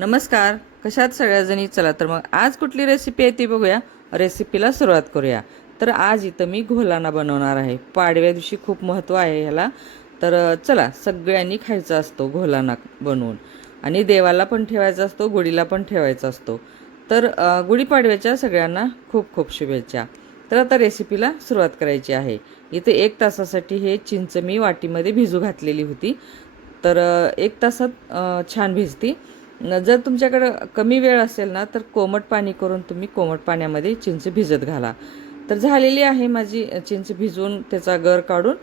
नमस्कार, कशात सगळ्याजणी. चला तर मग आज कुठली रेसिपी आहे ती बघूया. रेसिपीला सुरुवात करूया. तर आज इथं मी घोलाना बनवणार आहे. पाडव्या दिवशी खूप महत्त्व आहे ह्याला. तर चला, सगळ्यांनी खायचा असतो घोलाना बनवून, आणि देवाला पण ठेवायचा असतो, गुढीला पण ठेवायचा असतो. तर गुढीपाडव्याच्या सगळ्यांना खूप खूप शुभेच्छा. तर आता रेसिपीला सुरुवात करायची आहे. इथे 1 तासासाठी हे चिंच मी वाटीमध्ये भिजू घातलेली होती. तर 1 तासात छान भिजती. जर तुमच्याकडं कमी वेळ असेल ना, तर कोमट पाणी करून तुम्ही कोमट पाण्यामध्ये चिंच भिजत घाला. तर झालेली आहे माझी चिंच भिजवून त्याचा गर काढून.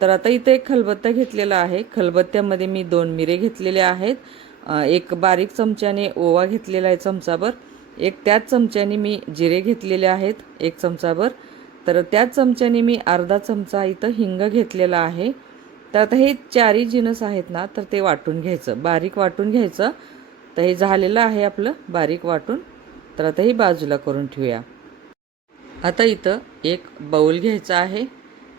तर आता इथे एक खलबत्ता घेतलेला आहे. खलबत्त्यामध्ये मी 2 मिरे घेतलेले आहेत. एक बारीक चमच्याने ओवा घेतलेला आहे चमचाभर. एक त्याच चमच्याने मी जिरे घेतलेले आहेत 1 चमचाभर. तर त्याच चमच्याने मी अर्धा चमचा इथं हिंग घेतलेला आहे. तर आता हे 4ही जिन्नस आहेत ना, तर ते वाटून घ्यायचं, बारीक वाटून घ्यायचं. तर हे झालेलं आहे आपलं बारीक वाटून. तर आता ही बाजूला करून ठेवूया. आता इथं एक बाऊल घ्यायचा आहे.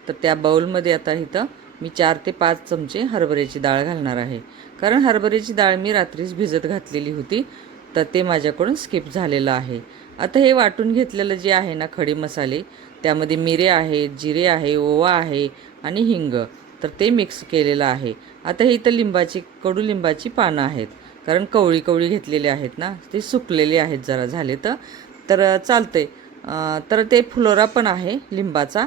तर त्या बाऊलमध्ये आता इथं मी 4 ते 5 चमचे हरभऱ्याची डाळ घालणार आहे. कारण हरभऱ्याची डाळ मी रात्रीच भिजत घातलेली होती, तर ते माझ्याकडून स्किप झालेलं आहे. आता हे वाटून घेतलेलं जे आहे ना खडे मसाले, त्यामध्ये मिरे आहे, जिरे आहे, ओवा आहे आणि हिंग, तर ते मिक्स केलेलं आहे. आता हे इथं कडुलिंबाची पानं आहेत. कारण कवळी कवळी घेतलेली आहेत ना, ते सुकलेले आहेत जरा झाले तर चालते. तर ते फ्लोरा पण आहे लिंबाचा,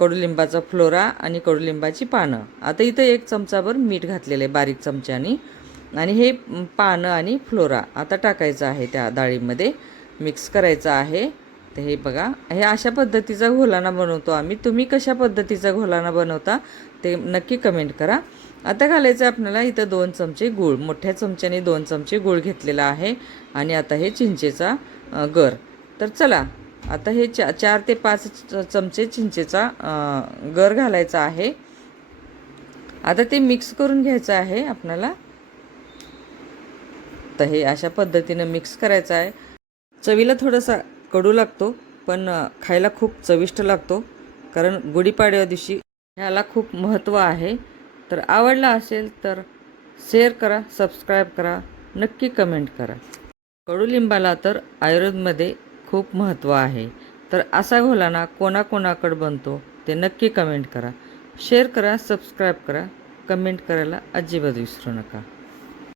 कडुलिंबाचा फ्लोरा आणि कडुलिंबाची पानं. आता इथं 1 चमचाभर मीठ घातलेलं आहे बारीक चमच्याने, आणि हे पानं आणि फ्लोरा आता टाकायचं आहे त्या डाळीमध्ये, मिक्स करायचं आहे. तर हे बघा, हे अशा पद्धतीचा घोलाना बनवतो आम्ही. तुम्ही कशा पद्धतीचा घोलाना बनवता ते नक्की कमेंट करा. आता घालायचं आपल्याला इथं 2 चमचे गूळ, मोठ्या चमच्याने 2 चमचे गूळ घेतलेला आहे. आणि आता हे चिंचेचा गर. तर चला, आता हे 4 ते 5 चमचे चिंचेचा गर घालायचा आहे. आता ते मिक्स करून घ्यायचं आहे आपल्याला. तर हे अशा पद्धतीनं मिक्स करायचं आहे. चवीला थोडासा कडू लागतो, पण खायला खूप चविष्ट लागतो. कारण गुढीपाडव्या दिवशी ह्याला खूप महत्त्व आहे. तर आवडला असेल तर शेअर करा, सबस्क्राईब करा, नक्की कमेंट करा. कडुलिंबाला तर आयुर्वेदमध्ये खूप महत्त्व आहे. तर असा घोलाना कोणाकोणाकडे बनतो ते नक्की कमेंट करा, शेअर करा, सबस्क्राईब करा, कमेंट करायला अजिबात विसरू नका.